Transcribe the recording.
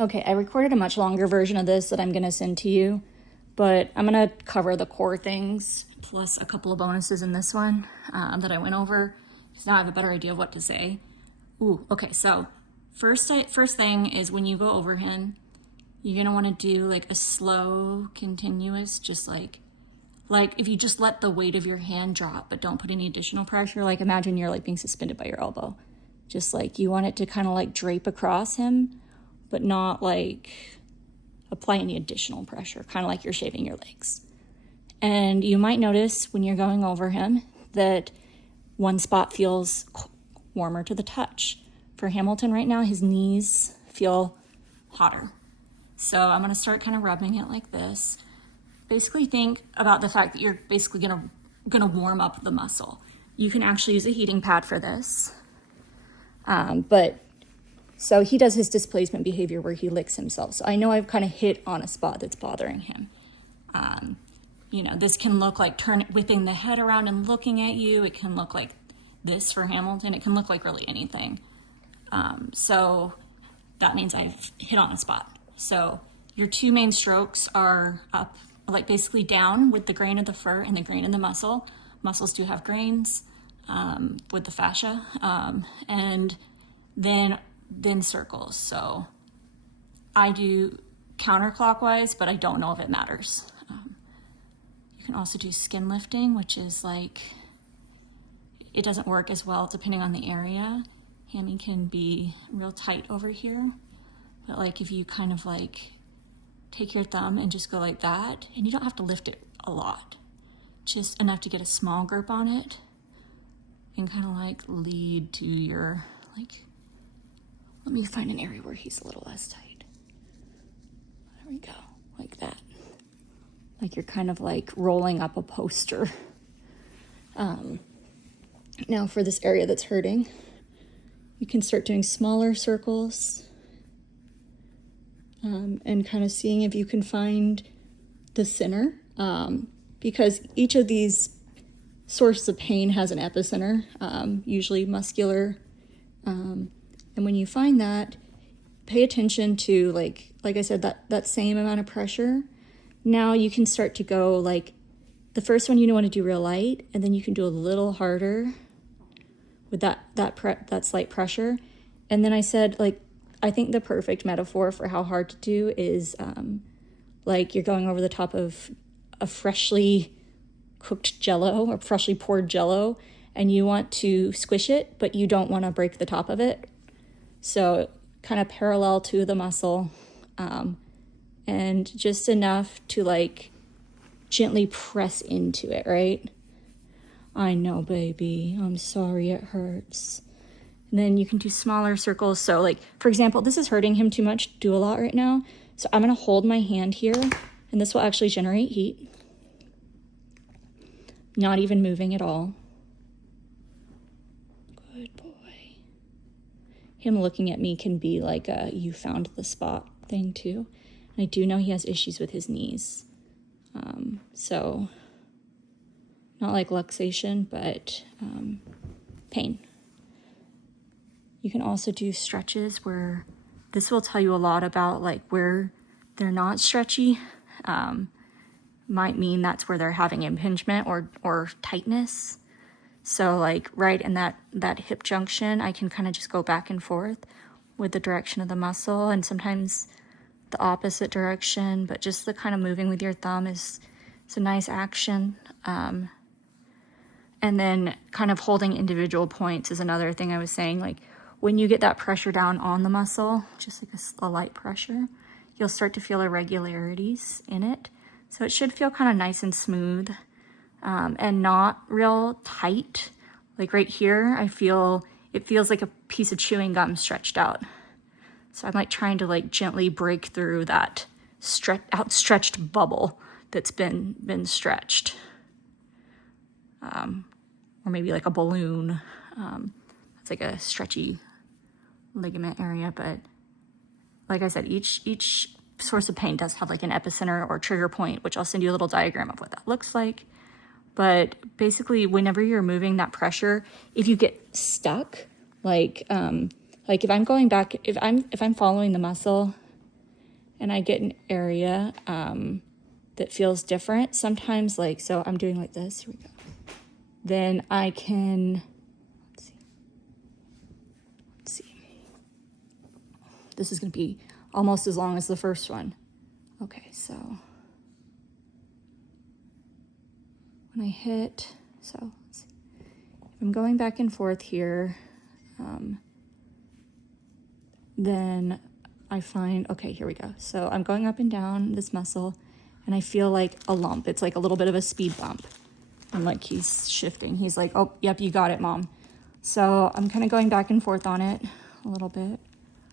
Okay, I recorded a much longer version of this that I'm gonna send to you, but I'm gonna cover the core things plus a couple of bonuses in this one that I went over, because now I have a better idea of what to say. Ooh, okay, so first thing is when you go over him, you're gonna wanna do like a slow, continuous, just like if you just let the weight of your hand drop, but don't put any additional pressure, like imagine you're like being suspended by your elbow. Just like you want it to kind of like drape across him, but not like apply any additional pressure, kind of like you're shaving your legs. And you might notice when you're going over him that one spot feels warmer to the touch. For Hamilton right now, his knees feel hotter. So I'm gonna start kind of rubbing it like this. Basically think about the fact that you're basically gonna warm up the muscle. You can actually use a heating pad for this. So he does his displacement behavior where he licks himself. So I know I've kind of hit on a spot that's bothering him. This can look like whipping the head around and looking at you. It can look like this for Hamilton. It can look like really anything. So that means I've hit on a spot. So your two main strokes are up, like basically down with the grain of the fur and the grain in the muscle. Muscles do have grains with the fascia. And then circles. So I do counterclockwise, but I don't know if it matters. You can also do skin lifting, which is like, it doesn't work as well depending on the area. Hammy can be real tight over here, but like if you kind of like take your thumb and just go like that, and you don't have to lift it a lot, just enough to get a small grip on it and kind of like lead to your like, let me find an area where he's a little less tight. There we go, like that. Like you're kind of like rolling up a poster. Now for this area that's hurting, you can start doing smaller circles and kind of seeing if you can find the center, because each of these sources of pain has an epicenter, usually muscular. And when you find that, pay attention to like I said, that same amount of pressure. Now you can start to go like, the first one want to do real light, and then you can do a little harder with that slight pressure. And then I said, like, I think the perfect metaphor for how hard to do is like you're going over the top of a freshly cooked Jell-O or freshly poured Jell-O, and you want to squish it, but you don't want to break the top of it. So kind of parallel to the muscle, and just enough to like gently press into it, right? I know, baby, I'm sorry it hurts. And then you can do smaller circles. So like, for example, this is hurting him too much to do a lot right now. So I'm gonna hold my hand here, and this will actually generate heat. Not even moving at all. Good boy. Him looking at me can be like a you found the spot thing too. And I do know he has issues with his knees. So not like luxation, but pain. You can also do stretches where this will tell you a lot about like where they're not stretchy. Might mean that's where they're having impingement or tightness. So like right in that hip junction, I can kind of just go back and forth with the direction of the muscle, and sometimes the opposite direction, but just the kind of moving with your thumb is a nice action. And then kind of holding individual points is another thing I was saying. Like when you get that pressure down on the muscle, just like a light pressure, you'll start to feel irregularities in it. So it should feel kind of nice and smooth, and not real tight. Like right here, it feels like a piece of chewing gum stretched out. So I'm like trying to like gently break through that outstretched bubble that's been stretched. Or maybe like a balloon. It's like a stretchy ligament area, but like I said, each source of pain does have like an epicenter or trigger point, which I'll send you a little diagram of what that looks like. But basically, whenever you're moving that pressure, if you get stuck, like if I'm going back, if I'm following the muscle and I get an area that feels different. Sometimes like, so I'm doing like this, here we go. Then I can, let's see. This is gonna be almost as long as the first one. Okay, so when I hit, so let's see. If I'm going back and forth here, then I find, okay, here we go. So I'm going up and down this muscle and I feel like a lump. It's like a little bit of a speed bump. And like he's shifting. He's like, oh, yep, you got it, Mom. So I'm kind of going back and forth on it a little bit.